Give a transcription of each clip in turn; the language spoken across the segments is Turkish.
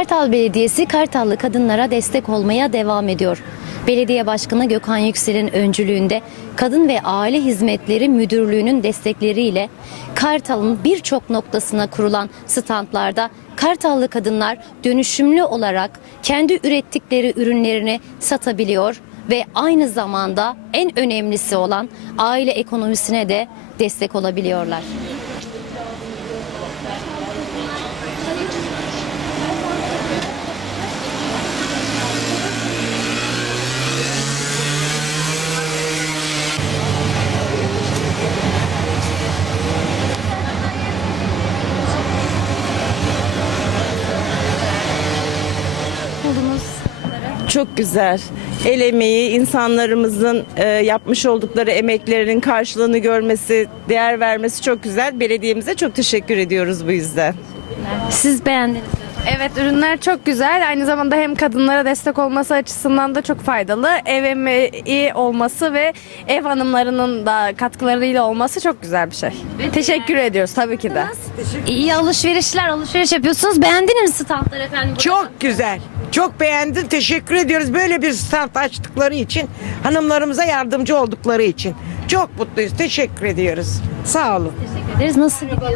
Kartal Belediyesi Kartallı kadınlara destek olmaya devam ediyor. Belediye Başkanı Gökhan Yüksel'in öncülüğünde Kadın ve Aile Hizmetleri Müdürlüğü'nün destekleriyle Kartal'ın birçok noktasına kurulan standlarda Kartallı kadınlar dönüşümlü olarak kendi ürettikleri ürünlerini satabiliyor ve aynı zamanda en önemlisi olan aile ekonomisine de destek olabiliyorlar. Çok güzel. El emeği, insanlarımızın e, yapmış oldukları emeklerinin karşılığını görmesi, değer vermesi çok güzel. Belediyemize çok teşekkür ediyoruz bu yüzden. Siz beğendiniz? Evet ürünler çok güzel. Aynı zamanda hem kadınlara destek olması açısından da çok faydalı. Ev emeği olması ve ev hanımlarının da katkılarıyla olması çok güzel bir şey. Teşekkür ediyoruz tabii ki de. İyi alışverişler, alışveriş yapıyorsunuz. Beğendiniz mi standları efendim? Çok güzel. Çok beğendim. Teşekkür ediyoruz böyle bir stand açtıkları için. Hanımlarımıza yardımcı oldukları için. Çok mutluyuz. Teşekkür ediyoruz. Sağ olun. Teşekkür ederiz. Nasıl gidiyor?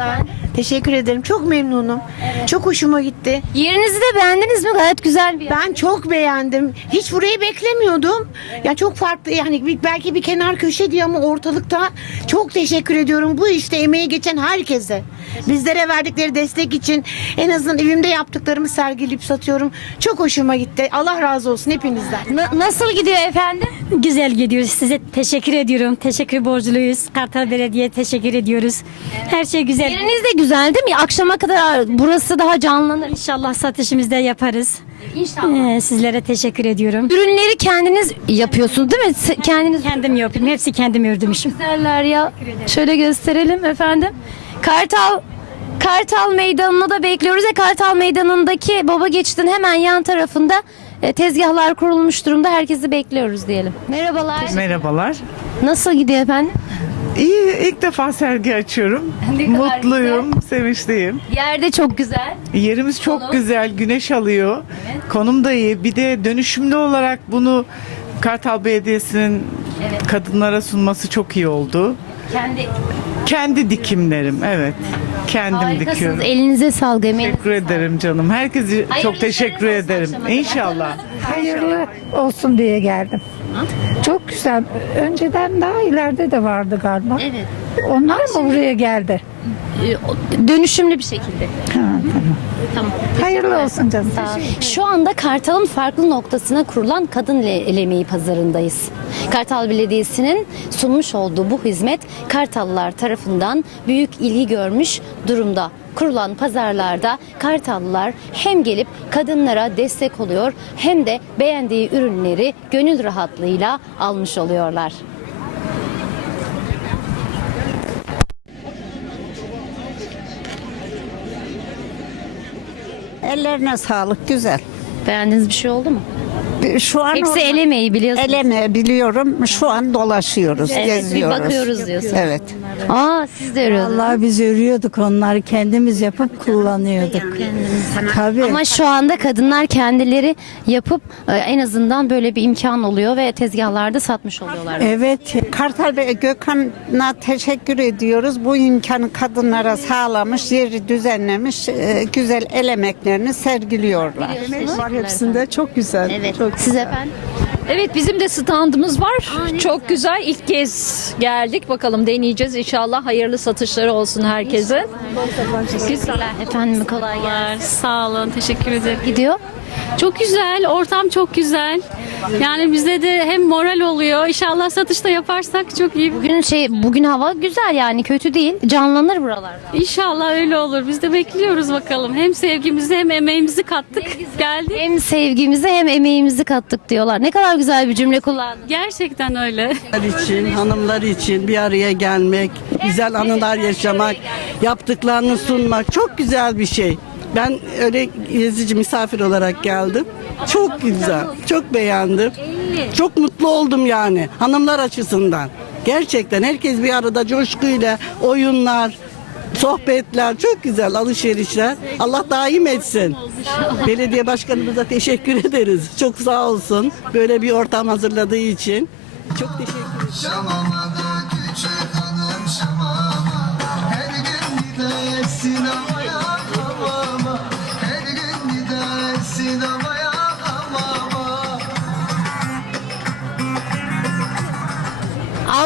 Teşekkür ederim. Çok memnunum. Çok hoşuma gitti. Yerinizi de beğendiniz mi? Gayet güzel bir yer. Ben çok beğendim. Hiç burayı beklemiyordum. Ya çok farklı yani bir- belki bir kenar köşe diye ama ortalıkta çok teşekkür ediyorum. Bu işte emeği geçen herkese. Bizlere verdikleri destek için en azından evimde yaptıklarımı sergileyip satıyorum. Çok hoşuma gitti. Allah razı olsun hepinizden. Na- nasıl gidiyor efendim? Güzel gidiyoruz. Size teşekkür ediyorum. Teşekkür borçluyuz. Kartal Belediye teşekkür ediyoruz. Her şey güzel. Yeriniz de güzel değil mi? Akşama kadar burası daha canlanır. İnşallah satışımızda yaparız. İnşallah. Ee, sizlere teşekkür ediyorum. Ürünleri kendiniz yapıyorsunuz değil mi? Se- Kendiniz Kendim yapıyorum. Hepsi kendim ördümüşüm. güzeller ya. Şöyle gösterelim efendim. Kartal Kartal Meydanı'na da bekliyoruz. E, Kartal Meydanı'ndaki Baba Geçit'in hemen yan tarafında e, tezgahlar kurulmuş durumda. Herkesi bekliyoruz diyelim. Merhabalar. Merhabalar. Nasıl gidiyor efendim? İyi, ilk defa sergi açıyorum. Ne kadar Mutluyum, sevinçliyim. Yerde çok güzel. Yerimiz çok Konum? güzel, güneş alıyor. Konum da iyi. Bir de dönüşümlü olarak bunu Kartal Belediyesi'nin kadınlara sunması çok iyi oldu. Kendi Kendi dikimlerim, evet. Kendim harikasınız. dikiyorum. Elinize sağlık. emeğinize Teşekkür ederim canım. Herkese Hayırlı çok teşekkür işleriniz olsun ederim. akşama. İnşallah. hayırlı olsun diye geldim. Çok güzel. Önceden daha ileride de vardı galiba. Evet. Onlar mı buraya geldi? Ee, Dönüşümlü bir şekilde. Ha, tamam. Tamam. Hayırlı olsun canım. Sağ ol. Şu anda Kartal'ın farklı noktasına kurulan kadın le- el emeği pazarındayız. Kartal Belediyesi'nin sunmuş olduğu bu hizmet Kartallılar tarafından büyük ilgi görmüş durumda. Kurulan pazarlarda Kartallılar hem gelip kadınlara destek oluyor hem de beğendiği ürünleri gönül rahatlığıyla almış oluyorlar. Ellerine sağlık güzel. Beğendiğiniz bir şey oldu mu? Şu an Hepsi orada- el emeği biliyorsunuz. Eleme biliyorum. Şu an dolaşıyoruz, Evet, bir geziyoruz. bakıyoruz diyorsunuz. Evet. Aa siz de örüyordunuz. Allah biz örüyorduk onları kendimiz yapıp kullanıyorduk. Tabii. Ama şu anda kadınlar kendileri yapıp e, en azından böyle bir imkan oluyor ve tezgahlarda satmış oluyorlar. Evet. Kartal ve Gökhan'a teşekkür ediyoruz. Bu imkanı kadınlara sağlamış, yeri düzenlemiş, e, güzel el emeklerini sergiliyorlar. var hepsinde çok güzel. Evet. Siz efendim? Evet bizim de standımız var. Çok güzel. İlk kez geldik. Bakalım deneyeceğiz. İnşallah hayırlı satışları olsun herkese. Güzel. Efendim kolay gelsin. Sağ olun, teşekkür ederim. Gidiyor. Çok güzel, ortam çok güzel. Yani bizde de hem moral oluyor. İnşallah satışta yaparsak çok iyi. Bugün şey bugün hava güzel yani kötü değil. Canlanır buralarda. İnşallah öyle olur. Biz de bekliyoruz bakalım. Hem sevgimizi hem emeğimizi kattık. Geldik. Hem sevgimizi hem emeğimizi kattık diyorlar. Ne kadar güzel bir cümle kullandın. Gerçekten öyle. için, hanımlar için bir araya gelmek, güzel anılar yaşamak, yaptıklarını sunmak çok güzel bir şey. Ben öyle gezici misafir olarak geldim. Çok güzel, çok beğendim. Çok mutlu oldum yani hanımlar açısından. Gerçekten herkes bir arada coşkuyla oyunlar, sohbetler çok güzel alışverişler. Allah daim etsin. Belediye başkanımıza teşekkür ederiz. Çok sağ olsun. Böyle bir ortam hazırladığı için. Çok teşekkür ederim.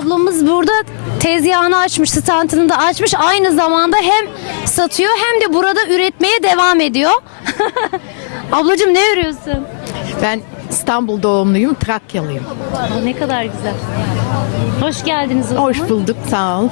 Ablamız burada tezgahını açmış, standını da açmış. Aynı zamanda hem satıyor hem de burada üretmeye devam ediyor. Ablacığım ne örüyorsun? Ben İstanbul doğumluyum, Trakyalıyım. Aa, ne kadar güzel. Hoş geldiniz o Hoş zaman. bulduk, sağ ol.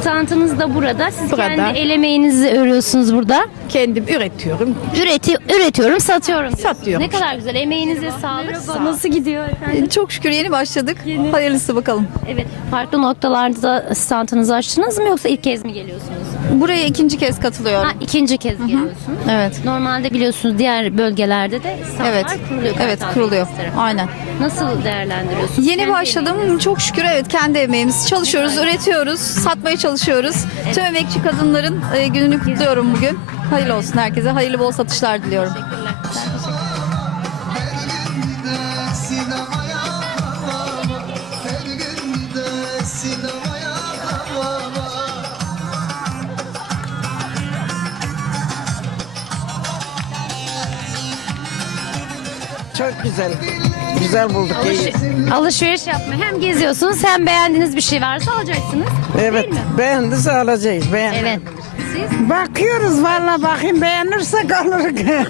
Standınız da burada. Siz Burada. kendi el emeğinizi örüyorsunuz burada. Kendim üretiyorum. Üreti, üretiyorum, satıyorum. diyorsunuz. Satıyorum. Ne kadar güzel. Emeğinize sağlık. Nasıl gidiyor efendim? Çok şükür yeni başladık. Hayırlısı bakalım. Evet. Farklı noktalarda standınızı açtınız mı yoksa ilk kez mi geliyorsunuz? Buraya ikinci kez katılıyorum. Ha, ikinci kez geliyorsunuz. Evet. Normalde biliyorsunuz diğer bölgelerde de standlar Evet. kuruluyor. Evet Kartal kuruluyor. Belediyesi tarafından. Aynen. Nasıl değerlendiriyorsunuz? Yeni Kendi başladım. emeğinizi. Çok şükür evet kendi emeğimiz. Çalışıyoruz, üretiyoruz, satmaya çalışıyoruz. Tüm emekçi kadınların e, gününü kutluyorum bugün. Hayırlı olsun herkese. Hayırlı bol satışlar diliyorum. Her gün havaya hamama Çok güzel. Güzel bulduk. iyi. Alışveriş yapma. Hem geziyorsunuz hem beğendiğiniz bir şey varsa alacaksınız. Evet. Değil mi? Beğendiyse alacağız. Beğen. Evet. Siz Bakıyoruz valla bakayım beğenirsek alırız.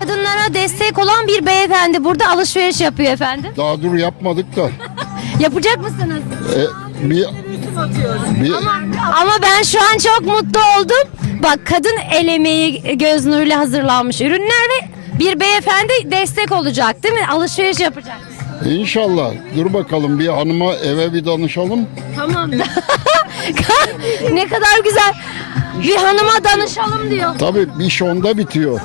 kadınlara destek olan bir beyefendi burada alışveriş yapıyor efendim. Daha dur yapmadık da Yapacak mısınız? e, bir, bir Ama ben şu an çok mutlu oldum. Bak kadın el emeği göz nuruyla hazırlanmış ürünler ve bir beyefendi destek olacak değil mi? Alışveriş yapacak. İnşallah. Dur bakalım bir hanıma eve bir danışalım. Tamam. ne kadar güzel. Bir hanıma danışalım diyor. Tabii bir şonda bitiyor.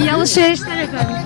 İyi alışverişler efendim.